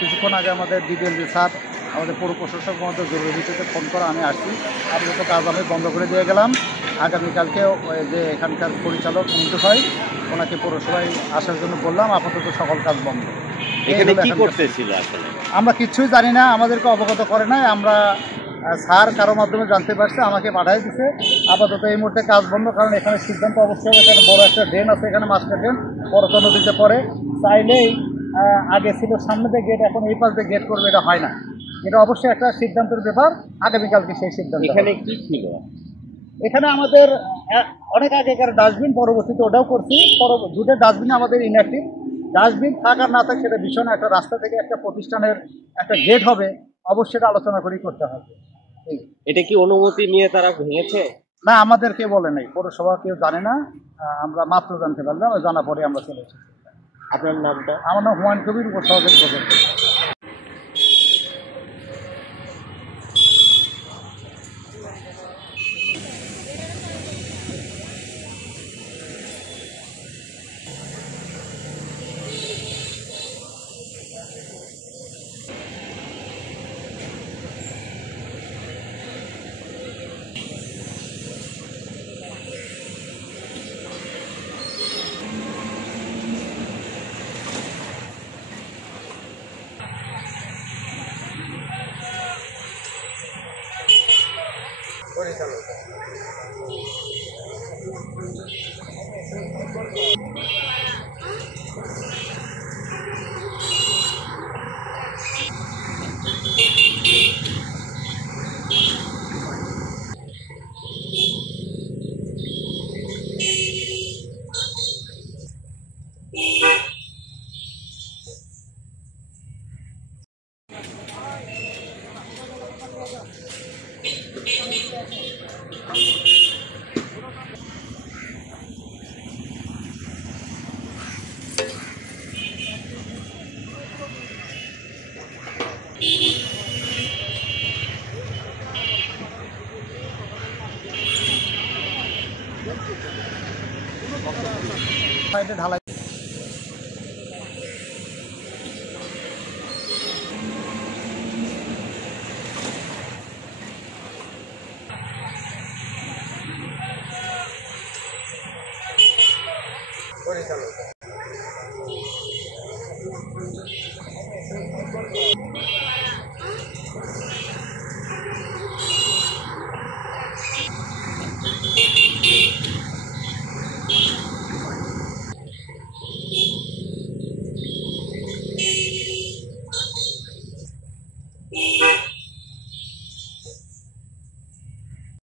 কিছুক্ষণ আগে আমাদের ডিবিএলজি স্যার আমাদের পৌর প্রশাসক মহোদয় জরুরি ভিত্তিতে ফোন করে আমি আসছি। আপাতত কাজ আমি বন্ধ করে দিয়ে গেলাম। আগামীকালকে যে এখানকার পরিচালক মন্টু ভাই ওনাকে পৌরসভায় আসার জন্য বললাম। আপাতত সকল কাজ বন্ধ। এখানে কি করতেছিল আসলে? আমরা কিচ্ছুই জানি না, আমাদেরকে অবগত করে নাই। আমরা স্যার কারো মাধ্যমে জানতে পারছে, আমাকে পাঠাই দিছে। আপাতত এই মুহূর্তে কাজ বন্ধ, কারণ এখানে সিদ্ধান্ত অবশ্যই এখানে বড় একটা ড্রেন আছে, এখানে মাস্টার ড্রেন পরতা নদীতে পড়ে। চাইলেই আগে ছিল সামনে দিয়ে গেট, এখন এই পাশ দিয়ে গেট করবে, এটা হয় না। এটা অবশ্যই একটা সিদ্ধান্তের ব্যাপার, আগামীকালকে সেই সিদ্ধান্ত। এখানে কি ছিল? এখানে আমাদের অনেক আগেকার ডাস্টবিন, পরবর্তীতে ওটাও করছি। দুটো ডাস্টবিন আমাদের ইনঅ্যাক্টিভ। ডাস্টবিন থাক আর না থাক সেটা বিষয় না, একটা রাস্তা থেকে একটা প্রতিষ্ঠানের একটা গেট হবে, অবশ্যই আলোচনা করেই করতে হবে। এটা কি অনুমতি নিয়ে তারা ভেঙেছে? না, আমাদেরকে বলে নাই, পৌরসভা কেউ জানে না। আমরা মাত্র জানতে পারলাম, জানা পরে আমরা চলে এসেছি। আপনার নামটা? আমার নাম হুমায়ুন কবির, উপসহকারী প্রকল্প। সাইডে ঢালাই